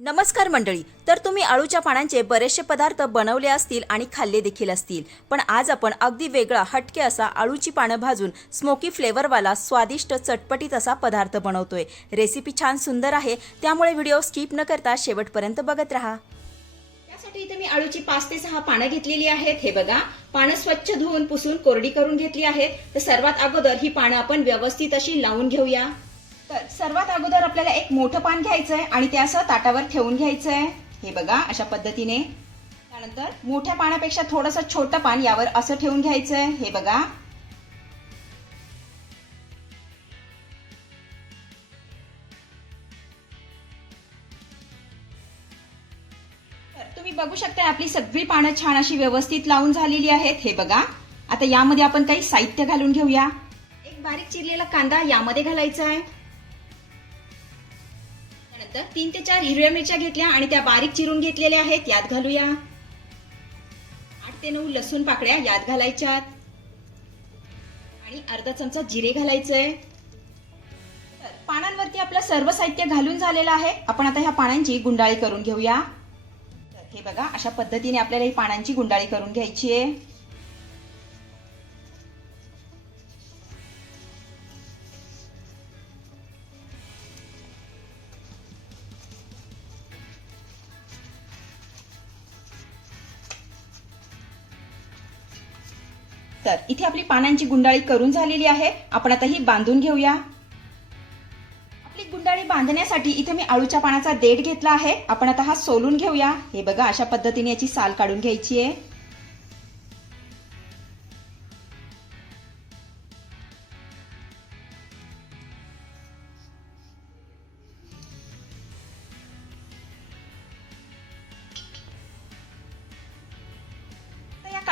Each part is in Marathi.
नमस्कार मंडळी तर तुम्ही आळूच्या पानांचे बरेचसे पदार्थ बनवले असतील आणि खाल्ले देखील असतील. पण आज आपण अगदी वेगळा हटके असा आळूची पानं भाजून स्मोकी फ्लेवरवाला स्वादिष्ट चटपटीत असा पदार्थ बनवतोय. रेसिपी छान सुंदर आहे त्यामुळे व्हिडिओ स्किप न करता शेवटपर्यंत बघत राहा. त्यासाठी इथे मी आळूची पाच ते सहा पानं घेतलेली आहेत. हे बघा पानं स्वच्छ धुवून पुसून कोरडी करून घेतली आहेत. तर सर्वात अगोदर ही पानं आपण व्यवस्थित अशी लावून घेऊया. तर सर्वात अगोदर आपल्याला एक मोठं पान घ्यायचं आहे आणि ते असं ताटावर ठेवून घ्यायचं आहे हे बघा अशा पद्धतीने. त्यानंतर मोठ्या पानापेक्षा थोडंसं छोटं पान यावर असं ठेवून घ्यायचं आहे हे बघा. तर तुम्ही बघू शकता आपली सगळी पानं छान अशी व्यवस्थित लावून झालेली आहेत. हे बघा. आता यामध्ये आपण काही साहित्य घालून घेऊया. एक बारीक चिरलेला कांदा यामध्ये घालायचा आहे त्यानंतर तीन ते चार हिरव्या मिरच्या घेतल्या आणि त्या बारीक चिरून घेतलेल्या आहेत. यात घालूया. आठ ते नऊ लसूण पाकड्या यात घालायच्यात. आणि अर्धा चमचा जिरे घालायचंय. तर पानांवरती आपलं सर्व साहित्य घालून झालेलं आहे. आपण आता ह्या पानांची गुंडाळी करून घेऊया. तर हे बघा अशा पद्धतीने आपल्याला ही पानांची गुंडाळी करून घ्यायची आहे. तर इथे आपली पानांची गुंडाळी करून झालेली आहे. आपण आता ही बांधून घेऊया. आपली गुंडाळी बांधण्यासाठी इथे मी आळूच्या पानाचा देठ घेतला आहे. आपण आता हा सोलून घेऊया. हे बघा अशा पद्धतीने याची साल काढून घ्यायची आहे.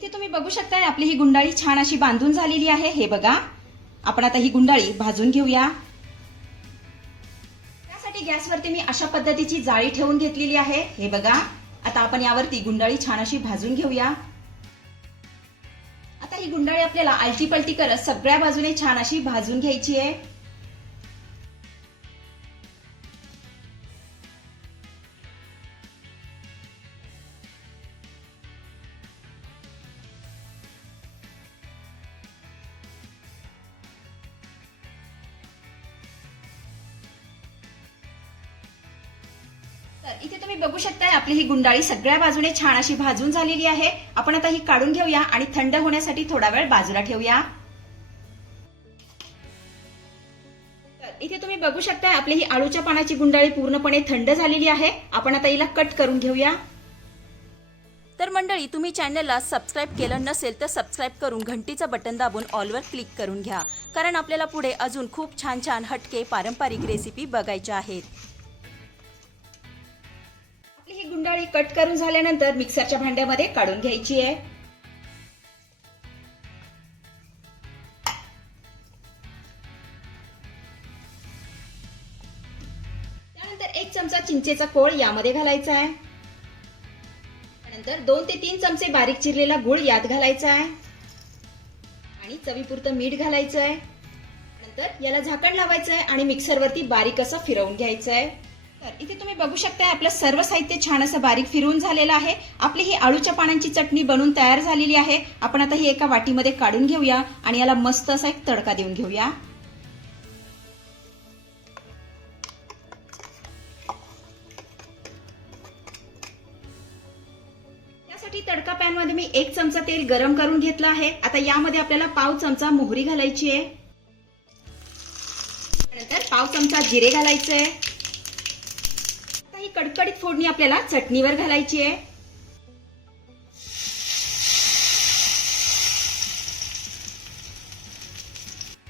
इथे तुम्ही बघू शकताय आपली ही गुंडाळी छान अशी बांधून झालेली आहे. हे बघा. आपण आता ही गुंडाळी भाजून घेऊया. त्यासाठी गॅसवरती मी अशा पद्धतीची जाळी ठेवून घेतलेली आहे. हे बघा. आता आपण यावरती गुंडाळी छान अशी भाजून घेऊया. आता ही गुंडाळी आपल्याला आलटी पलटी करत सगळ्या बाजूने छान अशी भाजून घ्यायची आहे. तर इथे तुम्ही बघू शकताय आपली ही गुंडाळी सगळ्या बाजूने छान अशी भाजून झालेली आहे. आपण आता ही काढून घेऊया आणि थंड होण्यासाठी थोडा वेळ बाजूला ठेवूया. तर इथे तुम्ही बघू शकताय आपली ही आळूच्या पानाची गुंडाळी पूर्णपणे थंड झालेली आहे. आपण आता हिला कट करून घेऊया. तर मंडळी तुम्ही चॅनलला सबस्क्राईब केलं नसेल तर सबस्क्राईब करून घंटीचं बटन दाबून ऑलवर क्लिक करून घ्या. कारण आपल्याला पुढे अजून खूप छान छान हटके पारंपरिक रेसिपी बघायच्या आहेत. ही गुंडाळी कट करून झाल्यानंतर मिक्सरच्या भांड्यामध्ये काढून घ्यायची आहे. त्यानंतर एक चमचा चिंचेचा कोळ यामध्ये घालायचा आहे. त्यानंतर दोन ते तीन चमचे बारीक चिरलेला गुळ यात घालायचा आहे. आणि चवीपुरतं मीठ घालायचं आहे. नंतर याला झाकण लावायचं आहे आणि मिक्सरवरती बारीक असं फिरवून घ्यायचं आहे. तर इथे तुम्ही बघू शकता आपलं सर्व साहित्य छान असं बारीक फिरवून झालेलं आहे. आपली ही आळूच्या पानांची चटणी बनवून तयार झालेली आहे. आपण आता ही एका वाटीमध्ये काढून घेऊया आणि याला मस्त असा एक तडका देऊन घेऊया. त्यासाठी तडका पॅनमध्ये मी एक चमचा तेल गरम करून घेतलं आहे. आता यामध्ये आपल्याला पाव चमचा मोहरी घालायची आहे. नंतर पाव चमचा जिरे घालायचे आहे. कडकडीत फोडणी आपल्याला चटणीवर घालायची आहे.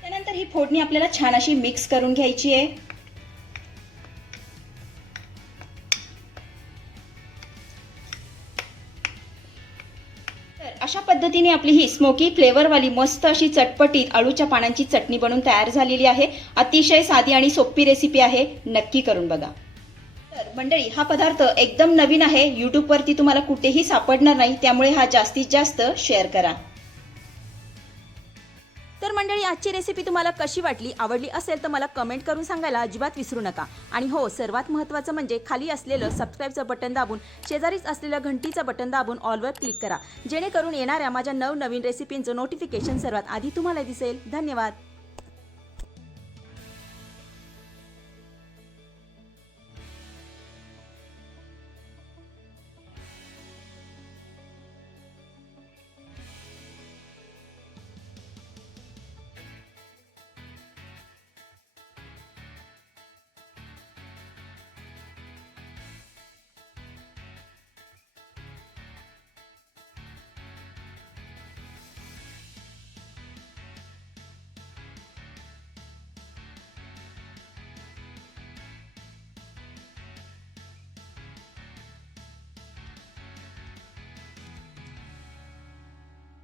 त्यानंतर ही फोडणी आपल्याला छान अशी मिक्स करून घ्यायची आहे. तर अशा पद्धतीने आपली ही स्मोकी फ्लेवरवाली मस्त अशी चटपटीत अळूच्या पानांची चटणी बनवून तयार झालेली आहे. अतिशय साधी आणि सोपी रेसिपी आहे. नक्की करून बघा. मंडळी हा पदार्थ एकदम नवीन आहे. यूट्यूबवरती तुम्हाला कुठेही सापडणार नाही. त्यामुळे हा जास्तीत जास्त शेअर करा. तर मंडळी आजची रेसिपी तुम्हाला कशी वाटली आवडली असेल तर मला कमेंट करून सांगायला अजिबात विसरू नका. आणि हो सर्वात महत्त्वाचं म्हणजे खाली असलेलं सबस्क्राईबचं बटन दाबून शेजारीच असलेलं घंटीचं बटन दाबून ऑलवर क्लिक करा. जेणेकरून येणाऱ्या माझ्या नवनवीन रेसिपींचं नोटिफिकेशन सर्वात आधी तुम्हाला दिसेल. धन्यवाद.